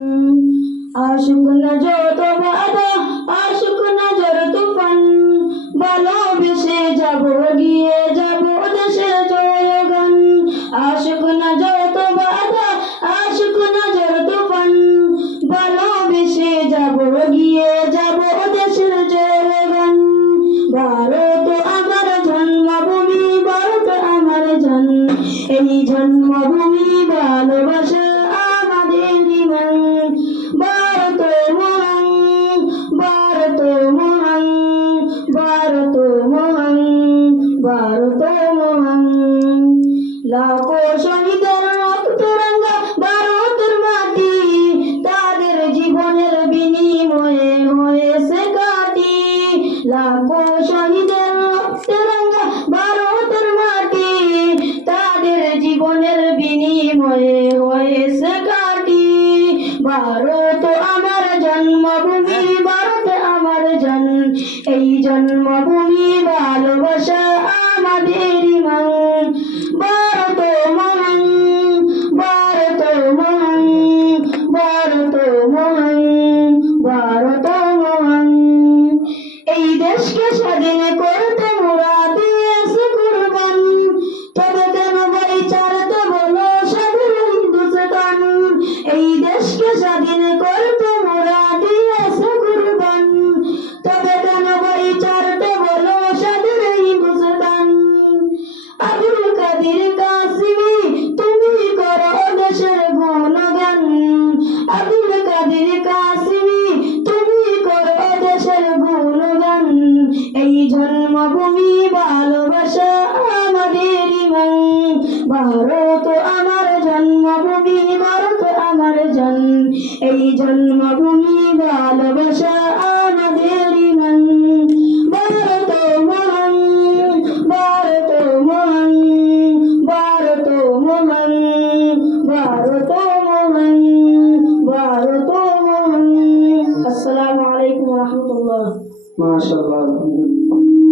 আশুক না যত বাধা, আশুক না জোর তুফান, ভালোবেসে যাব গিয়ে যাব দেশের জয়গান। আশুক না যত বাধা, আশুক না জোর তুফান, ভালোবেসে যাব গিয়ে যাব দেশের জয়গান। ভারত আমার জন্মভূমি, ভারত আমার এই জন্মভূমি ভালোবাসা আমাদের ইমান। ভারত মহান, ভারত মহান, ভারত মহান, ভারত মহান। লাখো শহীদের রক্তরাঙ্গা ভারতের মাটি, তাদের জীবনের বিনিময়ে হয়েছে ঘাঁটি। লাখো শহীদের রক্তরাঙ্গা ভারতের মাটি, তাদের জীবনের বিনিময়ে হয়েছে ঘাঁটি। ভারত আমার জন্মভূমি, ভারত আমার এই জন্মভূমি ভালোবাসা আমাদের ইমান। ভারত মহান, ভারত মহান, ভারত মহান, ভারত মহান। এই দেশকে স্বাধীন করতে মোরা দিয়েছি কুরবান, তবে কেন ভাই ছাড়তে বলো স্বাধীন হিন্দুস্তান। এই দেশকে স্বাধীন করতে মোরা দিয়েছি কুরবান, তবে কেন ভাই ছাড়তে বলো স্বাধীন হিন্দুস্তান। আব্দুল কাদের কাসিমি তুমি করো দেশের গুণগান, আব্দুল কাদের কাসিমি তুমি করো দেশের গুণগান। এই জন্মভূমি ভালোবাসা আমাদের ইমান। ভারত আমার জন্মভূমি, ভারত আমার এই জন্মভূমি ভালোবাসা আমাদের ইমান। ভারত মহান, ভারত মহান, ভারত মহান, ভারত মহান, ভারত মহান। আসসালামু আলাইকুম ওয়া রাহমাতুল্লাহ। মাশাআল্লাহ।